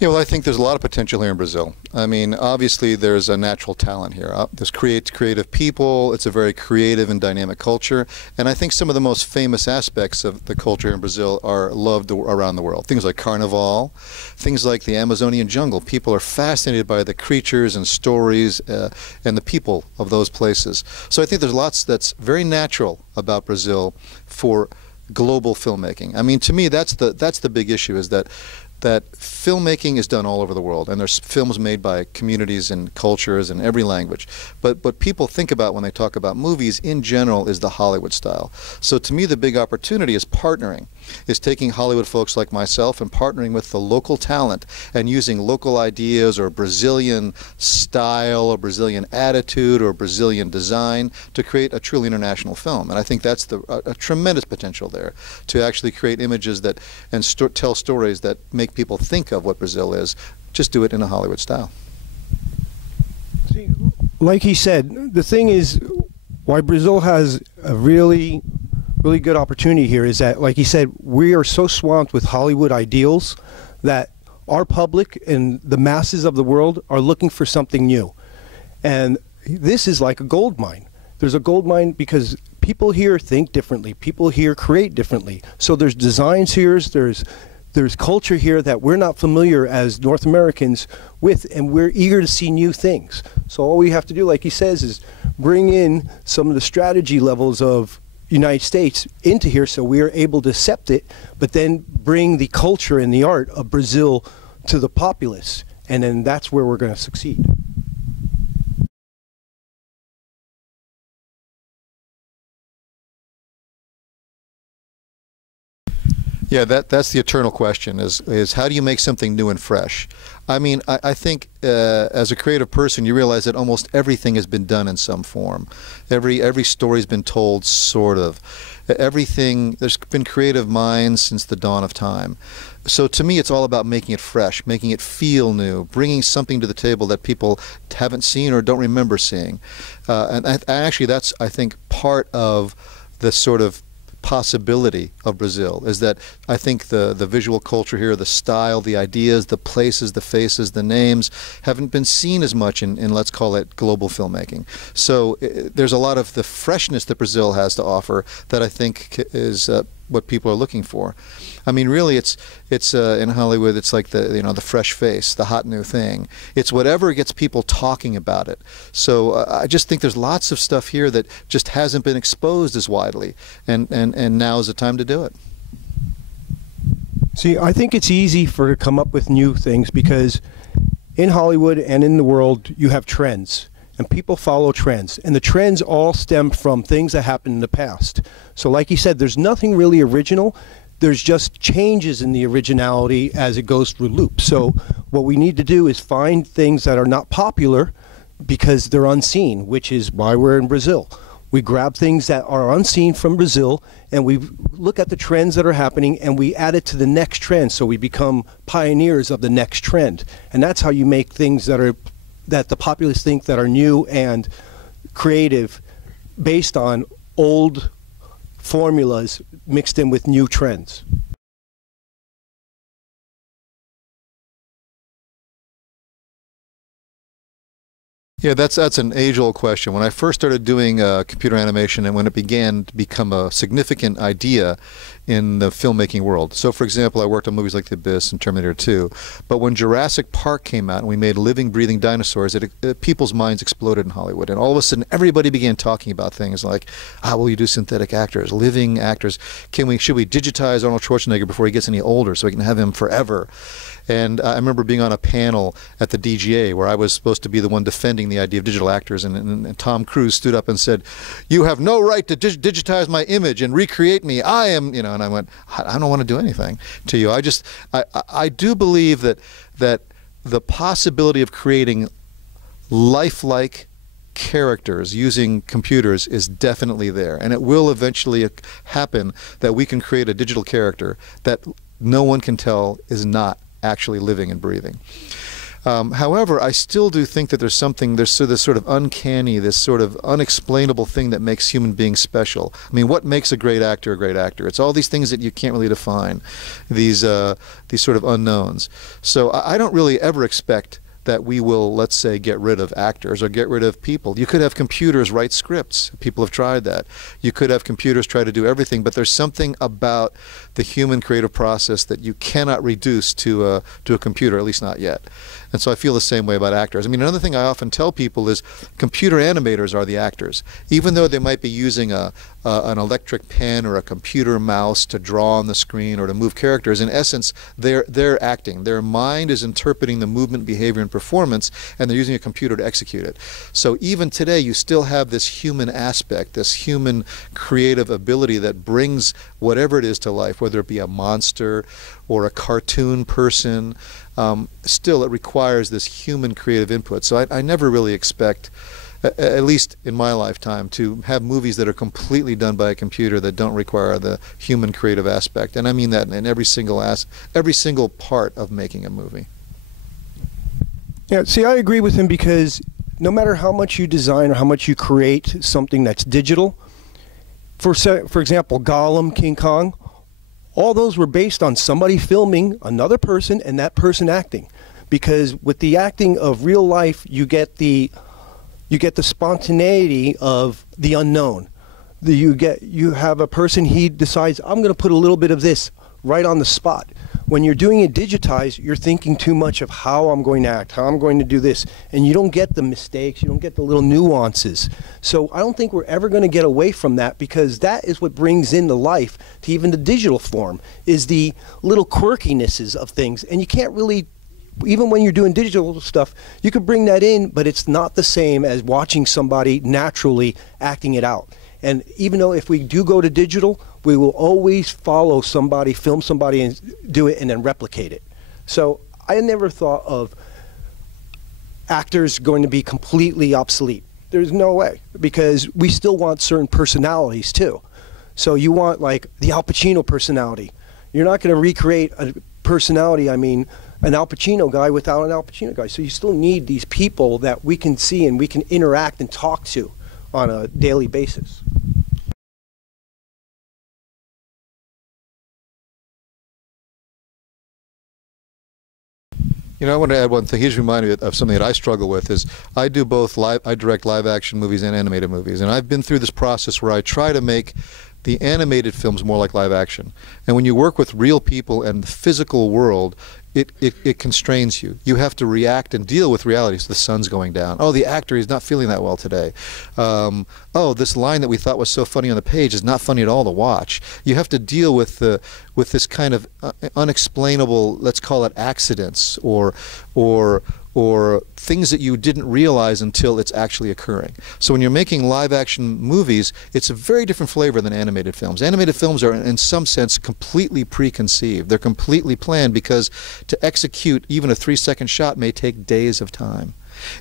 Yeah, well, I think there's a lot of potential here in Brazil. I mean, obviously, there's a natural talent here. There's creative people. It's a very creative and dynamic culture. And I think some of the most famous aspects of the culture in Brazil are loved around the world. Things like Carnival, things like the Amazonian jungle. People are fascinated by the creatures and stories and the people of those places. So I think there's lots that's very natural about Brazil for global filmmaking. I mean, to me, that's the big issue, is that filmmaking is done all over the world, and there's films made by communities and cultures in every language. But what people think about when they talk about movies in general is the Hollywood style. So to me, the big opportunity is partnering, is taking Hollywood folks like myself and partnering with the local talent and using local ideas or Brazilian style or Brazilian attitude or Brazilian design to create a truly international film. And I think that's a tremendous potential there, to actually create images that and tell stories that make people think of what Brazil is. Just do it in a Hollywood style. See, like he said, the thing is, why Brazil has a really good opportunity here is that, like he said, we are so swamped with Hollywood ideals that our public and the masses of the world are looking for something new. And this is like a gold mine. There's a gold mine because people here think differently. People here create differently. So there's designs here, there's culture here that we're not familiar as North Americans with, and we're eager to see new things. So all we have to do, like he says, is bring in some of the strategy levels of United States into here so we are able to accept it, but then bring the culture and the art of Brazil to the populace, and then that's where we're going to succeed. Yeah, that's the eternal question, is how do you make something new and fresh? I mean, I think as a creative person, you realize that almost everything has been done in some form. Every story's been told, sort of. Everything, there's been creative minds since the dawn of time. So to me, it's all about making it fresh, making it feel new, bringing something to the table that people haven't seen or don't remember seeing. And actually, that's, I think, part of the sort of possibility of Brazil, is that I think the visual culture here, the style, the ideas, the places, the faces, the names haven't been seen as much in let's call it global filmmaking. So there's a lot of the freshness that Brazil has to offer that I think is what people are looking for. I mean, really, it's in Hollywood, it's like the fresh face, the hot new thing. It's whatever gets people talking about it. So I just think there's lots of stuff here that just hasn't been exposed as widely, and now is the time to do it. See, I think it's easy to come up with new things because in Hollywood and in the world, you have trends. And people follow trends. And the trends all stem from things that happened in the past. So like he said, there's nothing really original. There's just changes in the originality as it goes through loops. So what we need to do is find things that are not popular because they're unseen, which is why we're in Brazil. We grab things that are unseen from Brazil and we look at the trends that are happening and we add it to the next trend. So we become pioneers of the next trend. And that's how you make things that the populace think that are new and creative based on old formulas mixed in with new trends. Yeah, that's an age-old question. When I first started doing computer animation and when it began to become a significant idea in the filmmaking world. So, for example, I worked on movies like The Abyss and Terminator 2. But when Jurassic Park came out and we made living, breathing dinosaurs, people's minds exploded in Hollywood. And all of a sudden, everybody began talking about things like, will you do synthetic actors, living actors? Should we digitize Arnold Schwarzenegger before he gets any older so we can have him forever? And I remember being on a panel at the DGA where I was supposed to be the one defending the idea of digital actors, and Tom Cruise stood up and said, "You have no right to digitize my image and recreate me. I am," and I went, "I don't want to do anything to you." I do believe that the possibility of creating lifelike characters using computers is definitely there, and it will eventually happen that we can create a digital character that no one can tell is not actually living and breathing. However, I still do think that there's something, there's this sort of uncanny, this sort of unexplainable thing that makes human beings special. I mean, what makes a great actor a great actor? It's all these things that you can't really define, these sort of unknowns. So I don't really ever expect that we will, let's say, get rid of actors or get rid of people. You could have computers write scripts. People have tried that. You could have computers try to do everything, but there's something about the human creative process that you cannot reduce to a computer, at least not yet. And so I feel the same way about actors. I mean, another thing I often tell people is computer animators are the actors. Even though they might be using an electric pen or a computer mouse to draw on the screen or to move characters, in essence, they're acting. Their mind is interpreting the movement, behavior, and performance, and they're using a computer to execute it. So even today, you still have this human aspect, this human creative ability that brings whatever it is to life, whether it be a monster or a cartoon person. Still, it requires this human creative input. So I never really expect, at least in my lifetime, to have movies that are completely done by a computer that don't require the human creative aspect. And I mean that in every single part of making a movie. Yeah, see, I agree with him because no matter how much you design or how much you create something that's digital, for example, Gollum, King Kong, all those were based on somebody filming another person and that person acting. Because with the acting of real life, you get the spontaneity of the unknown. You have a person, he decides, I'm going to put a little bit of this right on the spot. When you're doing it digitized, you're thinking too much of how I'm going to act, how I'm going to do this, and you don't get the mistakes, you don't get the little nuances. So I don't think we're ever going to get away from that, because that is what brings into life to even the digital form, is the little quirkinesses of things. And you can't really, even when you're doing digital stuff, you could bring that in, but it's not the same as watching somebody naturally acting it out. And even though if we do go to digital, we will always follow somebody, film somebody, and do it and then replicate it. So I never thought of actors going to be completely obsolete. There's no way, because we still want certain personalities too. So you want like the Al Pacino personality. You're not going to recreate a personality, I mean, an Al Pacino guy without an Al Pacino guy. So you still need these people that we can see and we can interact and talk to on a daily basis. You know, I want to add one thing. He's reminded me of something that I struggle with. Is I do both I direct live action movies and animated movies, and I've been through this process where I try to make the animated films more like live action. And when you work with real people and the physical world, it constrains you. You have to react and deal with reality. So the sun's going down. Oh, the actor, he's not feeling that well today. Oh, this line that we thought was so funny on the page is not funny at all to watch. You have to deal with this kind of unexplainable, let's call it accidents, or things that you didn't realize until it's actually occurring. So when you're making live action movies, it's a very different flavor than animated films. Animated films are in some sense completely preconceived. They're completely planned, because to execute even a 3-second shot may take days of time.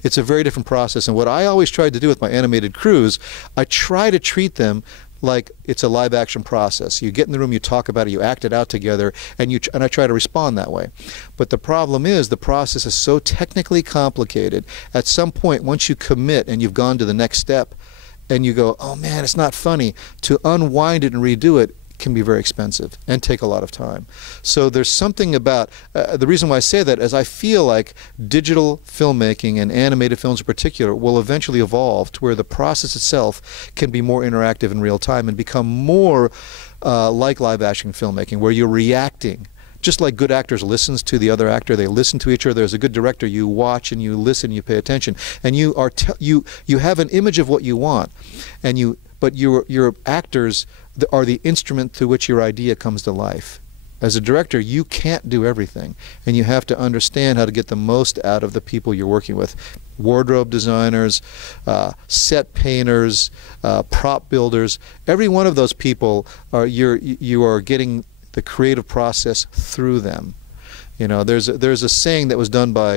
It's a very different process, and what I always tried to do with my animated crews, I try to treat them like it's a live action process. You get in the room, you talk about it, you act it out together, and I try to respond that way. But the problem is the process is so technically complicated. At some point, once you commit and you've gone to the next step and you go, oh man, it's not funny, to unwind it and redo it can be very expensive and take a lot of time. So there's something about, the reason why I say that is I feel like digital filmmaking and animated films in particular will eventually evolve to where the process itself can be more interactive in real time and become more like live action filmmaking, where you're reacting. Just like good actors listens to the other actor, they listen to each other. As a good director, you watch and you listen, you pay attention, and you have an image of what you want, but your actors are the instrument through which your idea comes to life. As a director, you can't do everything, and you have to understand how to get the most out of the people you're working with. Wardrobe designers, set painters, prop builders. Every one of those people you are getting the creative process through them. You know, there's a saying that was done by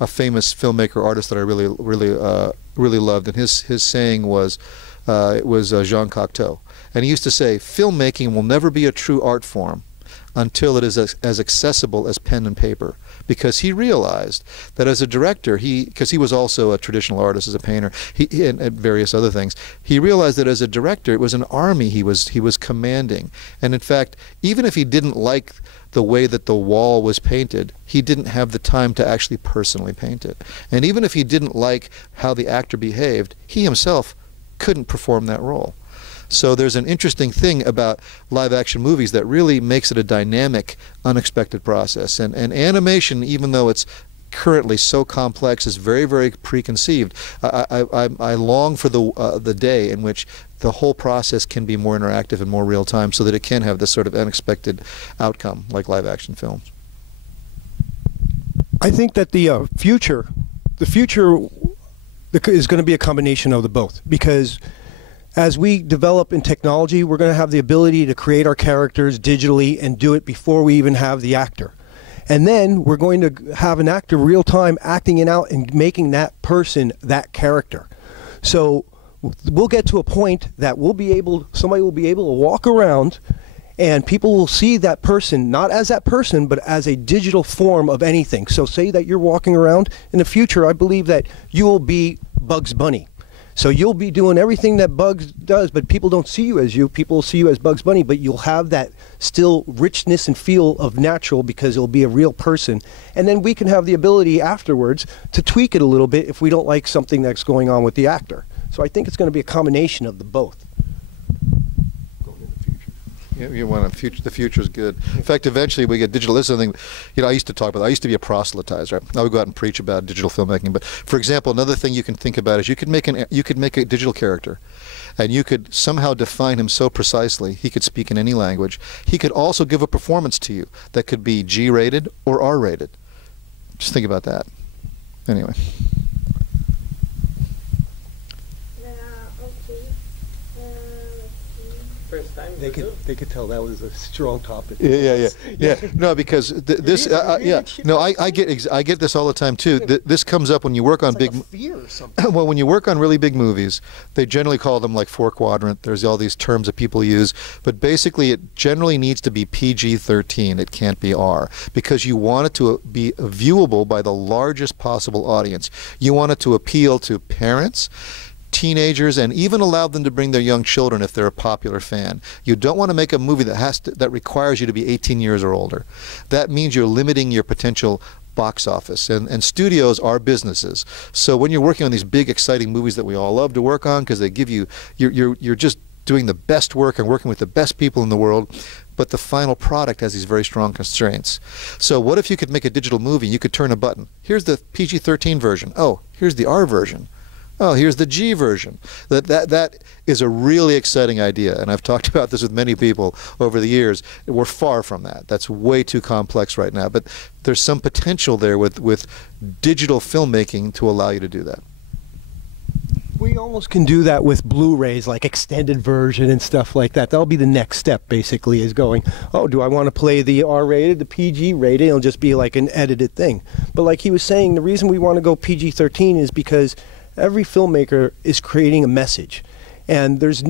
a famous filmmaker artist that I really loved, and his saying was Jean Cocteau. And he used to say, filmmaking will never be a true art form until it is as accessible as pen and paper. Because he realized that as a director, because he was also a traditional artist as a painter, and various other things, he realized that as a director, it was an army he was commanding. And in fact, even if he didn't like the way that the wall was painted, he didn't have the time to actually personally paint it. And even if he didn't like how the actor behaved, he himself couldn't perform that role. So there's an interesting thing about live action movies that really makes it a dynamic, unexpected process. And animation, even though it's currently so complex, is very, very preconceived. I long for the day in which the whole process can be more interactive and more real time, so that it can have this sort of unexpected outcome like live action films. I think that the future is going to be a combination of the both, because as we develop in technology, we're going to have the ability to create our characters digitally and do it before we even have the actor. And then we're going to have an actor real time acting it out and making that person that character. So we'll get to a point that somebody will be able to walk around and people will see that person not as that person, but as a digital form of anything. So say that you're walking around in the future, I believe that you will be Bugs Bunny. So you'll be doing everything that Bugs does, but people don't see you as you. People will see you as Bugs Bunny, but you'll have that still richness and feel of natural because it'll be a real person. And then we can have the ability afterwards to tweak it a little bit if we don't like something that's going on with the actor. So I think it's going to be a combination of the both. You want the future is good. In fact, eventually we get digital. This is something, I used to talk about. I used to be a proselytizer. I would go out and preach about digital filmmaking. But for example, another thing you can think about is you could make a digital character, and you could somehow define him so precisely. He could speak in any language. He could also give a performance to you that could be G-rated or R-rated. Just think about that. Anyway. First time they could tell that was a strong topic. Yeah. No, because I get this all the time too. This comes up when you work on big. Like a fear or something. Well, when you work on really big movies, they generally call them like 4-quadrant. There's all these terms that people use, but basically it generally needs to be PG-13. It can't be R, because you want it to be viewable by the largest possible audience. You want it to appeal to parents, teenagers, and even allow them to bring their young children if they're a popular fan. You don't want to make a movie that requires you to be 18 years or older. That means you're limiting your potential box office, and studios are businesses. So when you're working on these big, exciting movies that we all love to work on, because they give you're just doing the best work and working with the best people in the world, but the final product has these very strong constraints. So what if you could make a digital movie? You could turn a button. Here's the PG-13 version. Oh, here's the R version. Oh, here's the G version. That is a really exciting idea, and I've talked about this with many people over the years. We're far from that. That's way too complex right now, but there's some potential there with digital filmmaking to allow you to do that. We almost can do that with Blu-rays, like extended version and stuff like that. That'll be the next step, basically, is going, oh, do I want to play the R-rated, the PG-rated? It'll just be like an edited thing. But like he was saying, the reason we want to go PG-13 is because every filmmaker is creating a message, and there's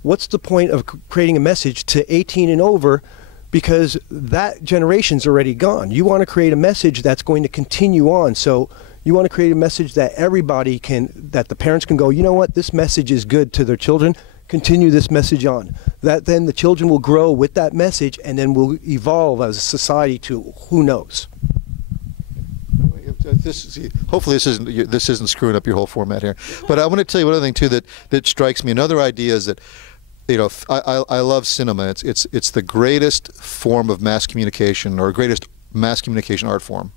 what's the point of creating a message to 18 and over, because that generation's already gone. You want to create a message that's going to continue on. So you want to create a message that everybody that the parents can go, you know what, this message is good to their children, continue this message on. That then the children will grow with that message, and then we'll evolve as a society to who knows. Hopefully this isn't screwing up your whole format here. But I want to tell you one other thing too that strikes me. Another idea is that, I love cinema. It's the greatest form of mass communication, or greatest mass communication art form,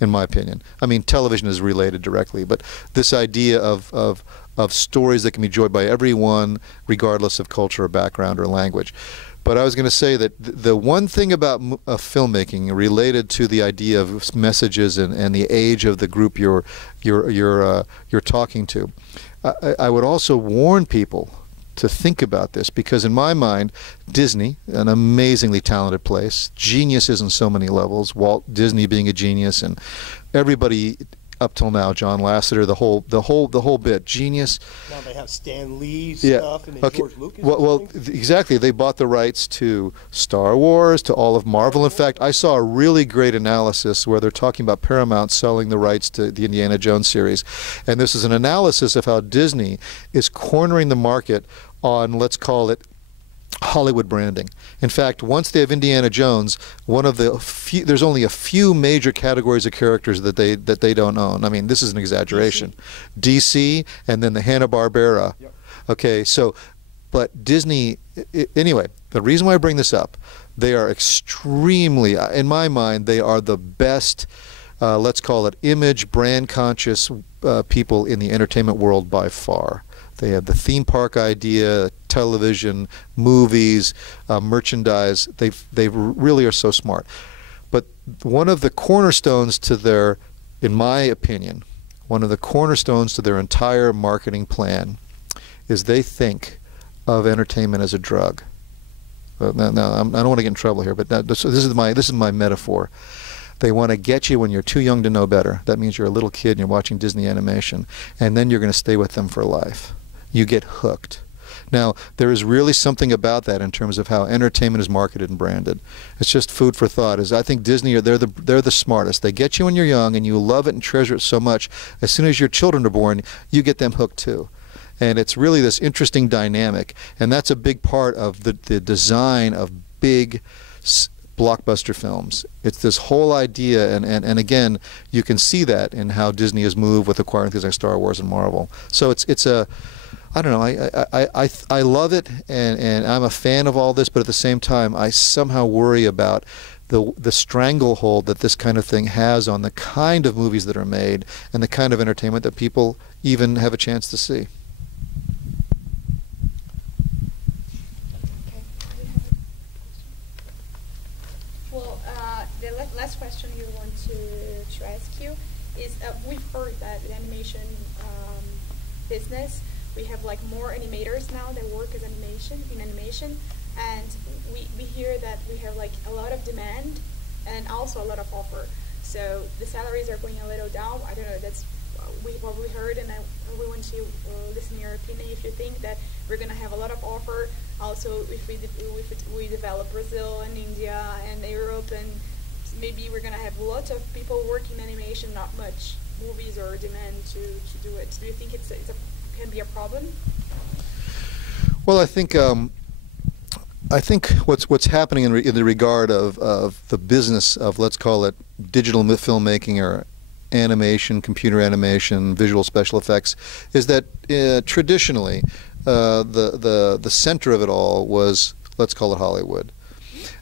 in my opinion. I mean, television is related directly, but this idea of stories that can be enjoyed by everyone, regardless of culture or background or language. But I was going to say that the one thing about filmmaking related to the idea of messages and the age of the group you're talking to, I would also warn people to think about this, because in my mind, Disney, an amazingly talented place, geniuses in so many levels, Walt Disney being a genius, and everybody up till now. John Lasseter, the whole bit, genius. Now they have Stan Lee's Yeah. stuff and then Okay. George Lucas. Exactly. They bought the rights to Star Wars, to all of Marvel. In fact, I saw a really great analysis where they're talking about Paramount selling the rights to the Indiana Jones series. And this is an analysis of how Disney is cornering the market on, let's call it, Hollywood branding. In fact, once they have Indiana Jones, there's only a few major categories of characters that they don't own. I mean, this is an exaggeration. DC and then the Hanna-Barbera. Yep. Okay, so, but Disney, anyway, the reason why I bring this up, they are extremely, in my mind, they are the best, let's call it image, brand conscious people in the entertainment world by far. They have the theme park idea, television, movies, merchandise. They really are so smart. But one of the cornerstones to their, in my opinion, one of the cornerstones to their entire marketing plan is they think of entertainment as a drug. Now I don't want to get in trouble here, but this is my metaphor. They want to get you when you're too young to know better. That means you're a little kid and you're watching Disney animation, and then you're going to stay with them for life. You get hooked. Now, there is really something about that in terms of how entertainment is marketed and branded. It's just food for thought. I think Disney, they're the smartest. They get you when you're young and you love it and treasure it so much. As soon as your children are born, you get them hooked too. And it's really this interesting dynamic, and that's a big part of the design of big blockbuster films. It's this whole idea, and again, you can see that in how Disney has moved with acquiring things like Star Wars and Marvel. So it's a, I don't know, I love it, and I'm a fan of all this, but at the same time, I somehow worry about the stranglehold that this kind of thing has on the kind of movies that are made and the kind of entertainment that people even have a chance to see. Last question you want to ask you is we've heard that the animation business, we have like more animators now that work as animation, and we hear that we have like a lot of demand and also a lot of offer. So the salaries are going a little down. I don't know. That's what we heard, and we want to listen to your opinion. If you think that we're gonna have a lot of offer, also if we develop Brazil and India and Europe, and maybe we're gonna have lots of people working animation, not much movies or demand to do it. Do you think can be a problem? Well, I think what's happening in the regard of the business of, let's call it, digital filmmaking or animation, computer animation, visual special effects, is that traditionally the center of it all was, let's call it, Hollywood.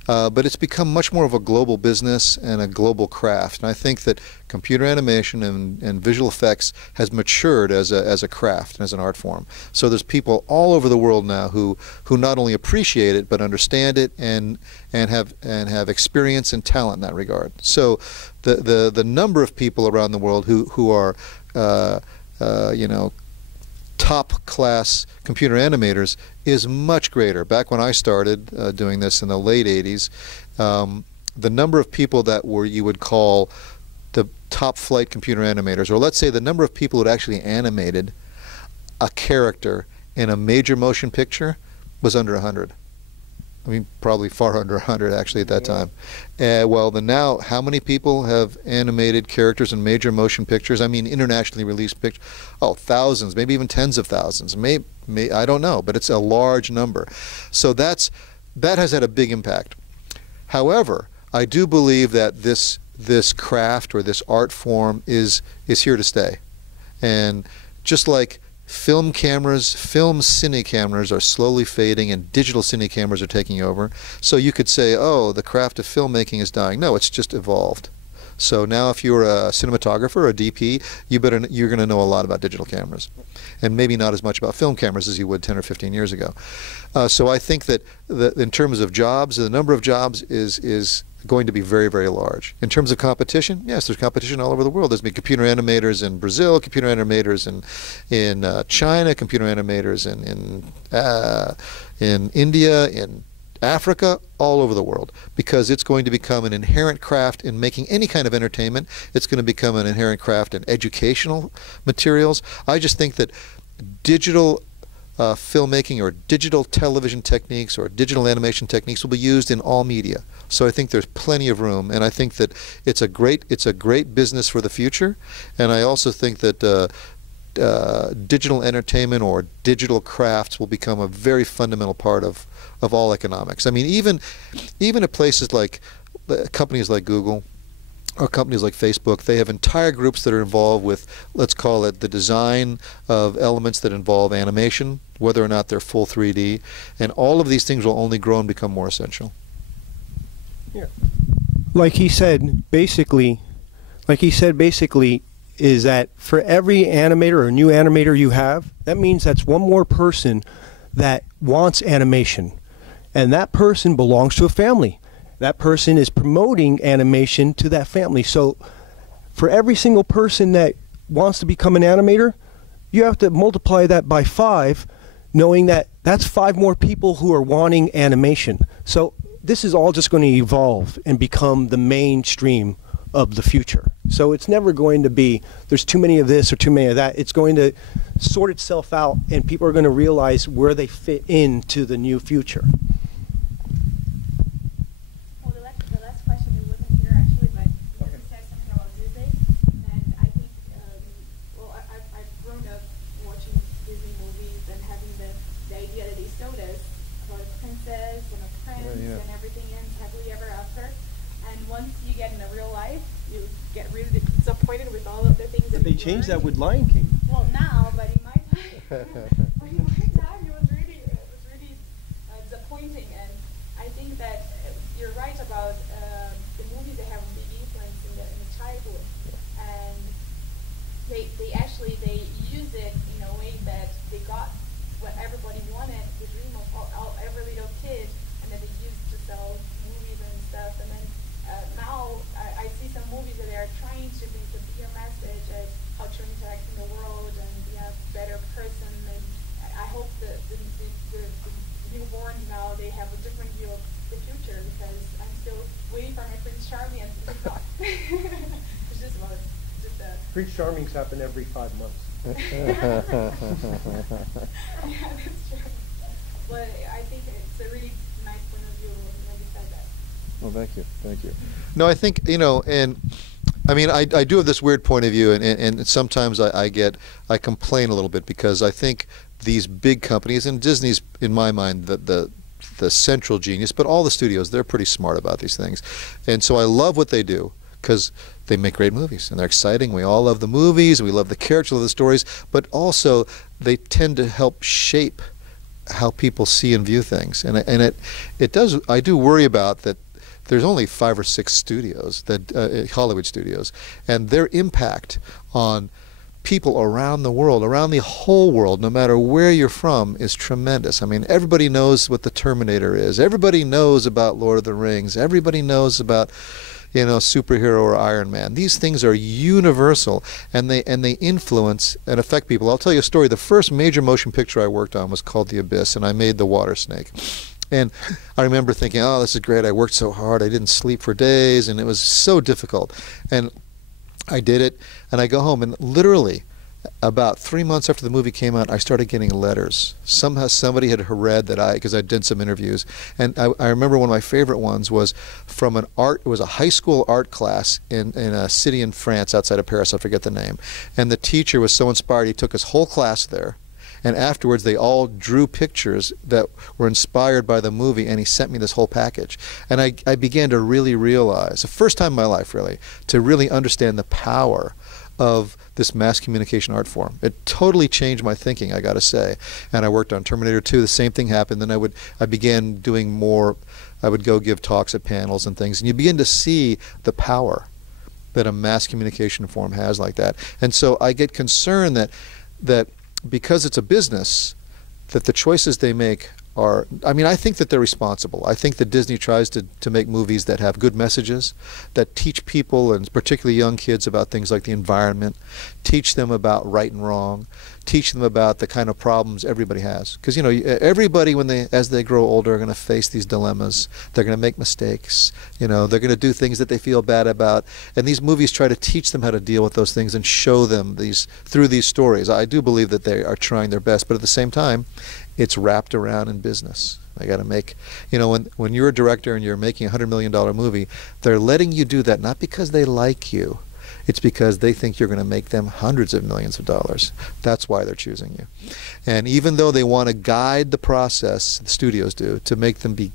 But it's become much more of a global business and a global craft. And I think that computer animation and visual effects has matured as a craft and as an art form. So there's people all over the world now who not only appreciate it but understand it and have experience and talent in that regard. So the number of people around the world who are you know, top class computer animators is much greater. Back when I started doing this in the late 80s, the number of people that were, you would call, the top flight computer animators, or let's say the number of people who had actually animated a character in a major motion picture, was under 100. I mean, probably far under 100 actually at that time. Well, now, how many people have animated characters in major motion pictures? I mean, internationally released pictures. Oh, thousands, maybe even tens of thousands. I don't know, but it's a large number. So that has had a big impact. However, I do believe that this craft or this art form is here to stay. And just like film cine cameras are slowly fading and digital cine cameras are taking over. So you could say, oh, the craft of filmmaking is dying. No, it's just evolved. So now if you're a cinematographer or a DP, you're going to know a lot about digital cameras, and maybe not as much about film cameras as you would 10 or 15 years ago. So I think that in terms of jobs, the number of jobs is going to be very, very large. In terms of competition, yes, there's competition all over the world. There's been computer animators in Brazil, computer animators in China, computer animators in India, in Africa, all over the world, because it's going to become an inherent craft in making any kind of entertainment. It's going to become an inherent craft in educational materials. I just think that digital filmmaking or digital television techniques or digital animation techniques will be used in all media. So I think there's plenty of room, and I think that it's a great business for the future. And I also think that digital entertainment or digital crafts will become a very fundamental part of all economics. I mean, even at places like companies like Google or companies like Facebook, they have entire groups that are involved with, let's call it, the design of elements that involve animation, whether or not they're full 3D, and all of these things will only grow and become more essential. Yeah. Like he said, basically, is that for every animator or new animator you have, that means that's one more person that wants animation. And that person belongs to a family. That person is promoting animation to that family. So for every single person that wants to become an animator, you have to multiply that by 5, knowing that that's 5 more people who are wanting animation. So this is all just going to evolve and become the mainstream of the future. So it's never going to be, there's too many of this or too many of that. It's going to sort itself out, and people are going to realize where they fit into the new future. Well, the last question, it wasn't here actually, but because you said something about Disney, and I think, I've grown up watching Disney movies and having the idea that they showed us about a princess and a prince and everything ends happily ever after. And once you get in the real life, you get really disappointed with all of the things that They changed that with Lion King. Well, now, but in my time, it was really disappointing. And I think that you're right about the movies that have a big influence in the childhood, and they use it in a way that they got what everybody wanted, the dream of every little kid, and that they used to sell movies and stuff. And then now I see some movies that they are trying to bring a bigger message of how to interact in the world and be a better person. And I hope the newborns now, they have a different view of the future, because I'm still waiting for my Prince Charming and it's not. It's just about Prince Charming's happen every 5 months. Yeah, that's true. But I think it's a really nice point of view when you said that. Well, thank you. No, I think, and I mean, I do have this weird point of view, and sometimes I complain a little bit, because I think these big companies, and Disney's, in my mind, the central genius, but all the studios, they're pretty smart about these things. And so I love what they do, because they make great movies, and they're exciting. We all love the movies, we love the characters, we love the stories, but also they tend to help shape how people see and view things. And it does, I do worry about that. There's only 5 or 6 studios, that Hollywood studios, and their impact on people around the world, around the whole world, no matter where you're from, is tremendous. I mean, everybody knows what the Terminator is. Everybody knows about Lord of the Rings. Everybody knows about, superhero or Iron Man. These things are universal, and they influence and affect people. I'll tell you a story. The first major motion picture I worked on was called The Abyss, and I made the water snake. And I remember thinking, oh, this is great. I worked so hard. I didn't sleep for days, and it was so difficult. And I did it, and I go home, and literally about 3 months after the movie came out, I started getting letters. Somehow somebody had read that because I did some interviews, and I remember one of my favorite ones was from it was a high school art class in a city in France outside of Paris. I forget the name. And the teacher was so inspired, he took his whole class there. And afterwards, they all drew pictures that were inspired by the movie, and he sent me this whole package. And I began to really realize, the first time in my life really, to really understand the power of this mass communication art form. It totally changed my thinking, I gotta say. And I worked on Terminator 2, the same thing happened. Then I began doing more, I would go give talks at panels and things, and you begin to see the power that a mass communication form has like that. And so I get concerned that because it's a business, that the choices they make are, I mean, I think that they're responsible. I think that Disney tries to make movies that have good messages, that teach people, and particularly young kids, about things like the environment, teach them about right and wrong, teach them about the kind of problems everybody has. Because, you know, everybody, as they grow older, are going to face these dilemmas. They're going to make mistakes. You know, they're going to do things that they feel bad about. And these movies try to teach them how to deal with those things and show them through these stories. I do believe that they are trying their best, but at the same time, it's wrapped around in business. I got to make, you know, when you're a director and you're making a $100 million movie, they're letting you do that not because they like you. It's because they think you're going to make them hundreds of millions of dollars. That's why they're choosing you. And even though they want to guide the process, the studios do, to make them be